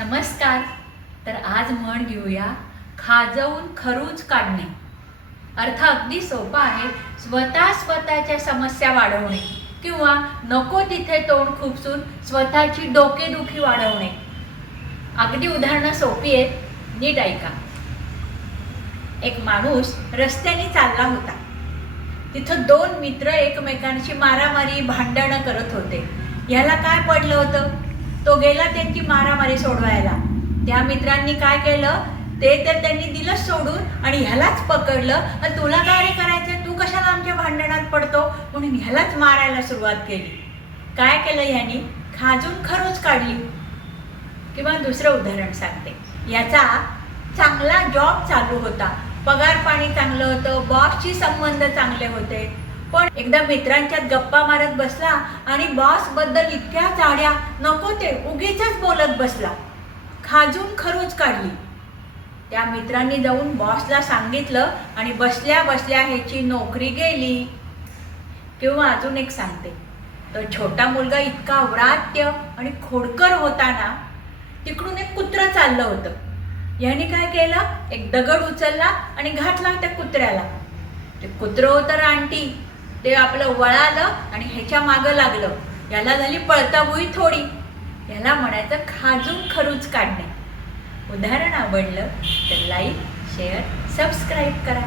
नमस्कार. तर आज म्हण घेऊया खाजवून खरूच काढणे. अर्थ अगदी सोपा आहे स्वतः स्वतःच्या समस्या वाढवणे किंवा नको तिथे तोंड खुपसून स्वतःची डोकेदुखी वाढवणे. अगदी उदाहरणं सोपी आहेत नीट ऐका. एक माणूस रस्त्याने चालला होता. तिथं दोन मित्र एकमेकांशी मारामारी भांडणं करत होते. ह्याला काय पडलं होतं? तो गेला त्यांची मारामारी सोडवायला. त्या मित्रांनी काय केलं? ते तर त्यांनी दिलंच सोडून आणि ह्यालाच पकडलं. आणि तुला काय रे करायचं तू कशाला आमच्या भांडणात पडतो? म्हणून ह्यालाच मारायला सुरुवात केली. काय केलं ह्यानी? खाजून खरोच काढली. किंवा दुसरं उदाहरण सांगते. याचा चांगला जॉब चालू होता. पगार पाणी चांगलं होतं. बॉसशी संबंध चांगले होते. पण एकदा मित्रांच्यात गप्पा मारत बसला आणि बॉसबद्दल इतक्या चाड्या नको ते उगीच बोलत बसला. खाजून खरोच काढली. त्या मित्रांनी जाऊन बॉसला सांगितलं आणि बसल्या बसल्या ह्याची नोकरी गेली. किंवा अजून एक सांगते. तो छोटा मुलगा इतका व्रात्य आणि खोडकर होता ना तिकडून एक कुत्रं चाललं होतं. याने काय केलं? एक दगड उचलला आणि घातला त्या कुत्र्याला. ते कुत्रं होतं रानटी ते आपलं वळालं आणि ह्याच्या मागं लागलं. याला झाली पळताबुई थोडी. याला म्हणायचं खाजून खरूच काढणे. उदाहरण आवडलं तर लाईक शेअर सबस्क्राईब करा.